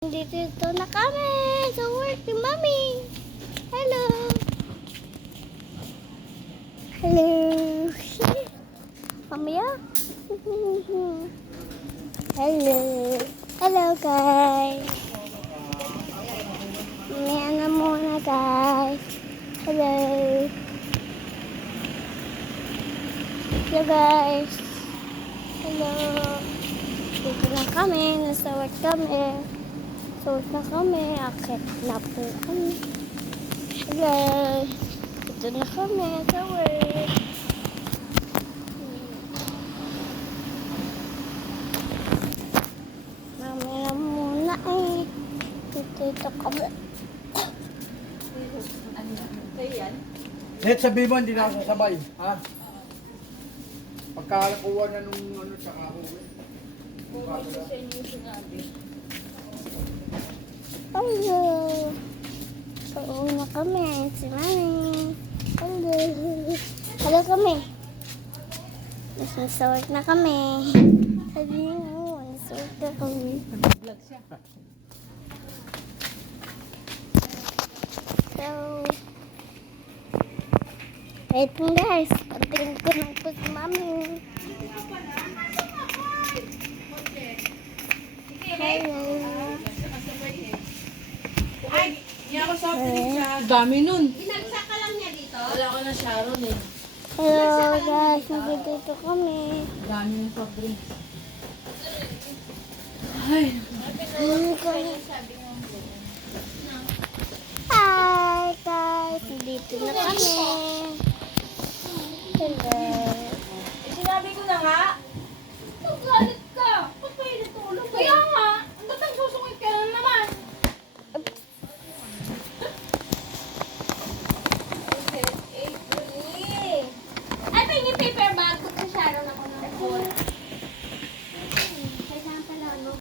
Dito na kami sa work ni Mami. Hello. Hello. Mamaya. Hello. Hello guys. Mamaya na muna guys. Hello. Hello guys. Hello. Dito na kami. Nasa work kami. Suot na kami, akit na po kami. Hello, ito na kami sa work. Mamaya muna eh. Dito kami. Net, sabi mo, hindi na ako sasabay. Ha? Pagkakakuha na nung ano, tsaka ako. Hello. Pauwi na kami. Si Mami. Hello. Hello kami. Nasa work na kami. Sabi mo, nasa work na kami. So, wait mo guys. Pantingin ko lang po si Mami. Hello. Ay, hindi ako soft drink siya. Dami nun. Binagsak ka lang niya dito? Wala ko na Sharon eh. Hello guys, nandito kami. Dami ng soft drink. Ay. Hi guys, nandito na kami. Hello. Sinabi ko na nga.